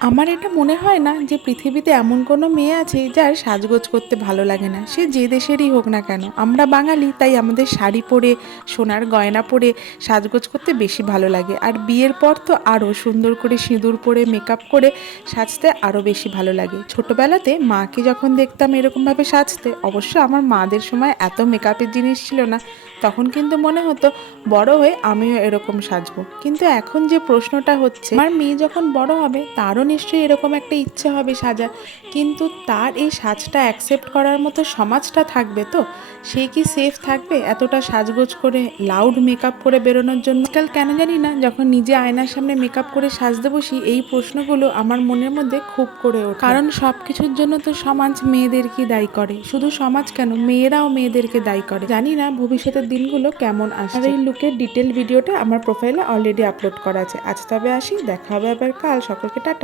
আমার এটা মনে হয় না যে পৃথিবীতে এমন কোনো মেয়ে আছে যার সাজগোজ করতে ভালো লাগে না, সে যে দেশেরই হোক না কেন। আমরা বাঙালি, তাই আমাদের শাড়ি পরে সোনার গয়না পরে সাজগোজ করতে বেশি ভালো লাগে। আর বিয়ের পর তো আরও সুন্দর করে সিঁদুর পরে মেকআপ করে সাজতে আরও বেশি ভালো লাগে। ছোটোবেলাতে মাকে যখন দেখতাম এরকমভাবে সাজতে, অবশ্য আমার মাদের সময় এত মেকআপের জিনিস ছিল না, তখন কিন্তু মনে হতো বড় হয়ে আমিও এরকম সাজবো। কিন্তু এখন যে প্রশ্নটা হচ্ছে, আমার মেয়ে যখন বড় হবে তারও নিশ্চয়ই এরকম একটা ইচ্ছে হবে সাজার, কিন্তু তার এই সাজটা অ্যাকসেপ্ট করার মতো সমাজটা থাকবে তো? সে কি সেফ থাকবে এতটা সাজগোজ করে লাউড মেকআপ করে বেরোনোর জন্য? আজকাল কেন জানি না, যখন নিজে আয়নার সামনে মেকআপ করে সাজতে বসি এই প্রশ্নগুলো আমার মনের মধ্যে খুব করে ওঠে। কারণ সব কিছুর জন্য তো সমাজ মেয়েদেরকে দায়ী করে। শুধু সমাজ কেন, মেয়েরাও মেয়েদেরকে দায়ী করে। জানি না ভবিষ্যতের দিনগুলো কেমন আসছে। আর এই লুকের ডিটেল ভিডিওটা আমার প্রোফাইলে অলরেডি আপলোড করা আছে। আজ তবে আসি, দেখা হবে আবার কাল। সকলকে টাটা।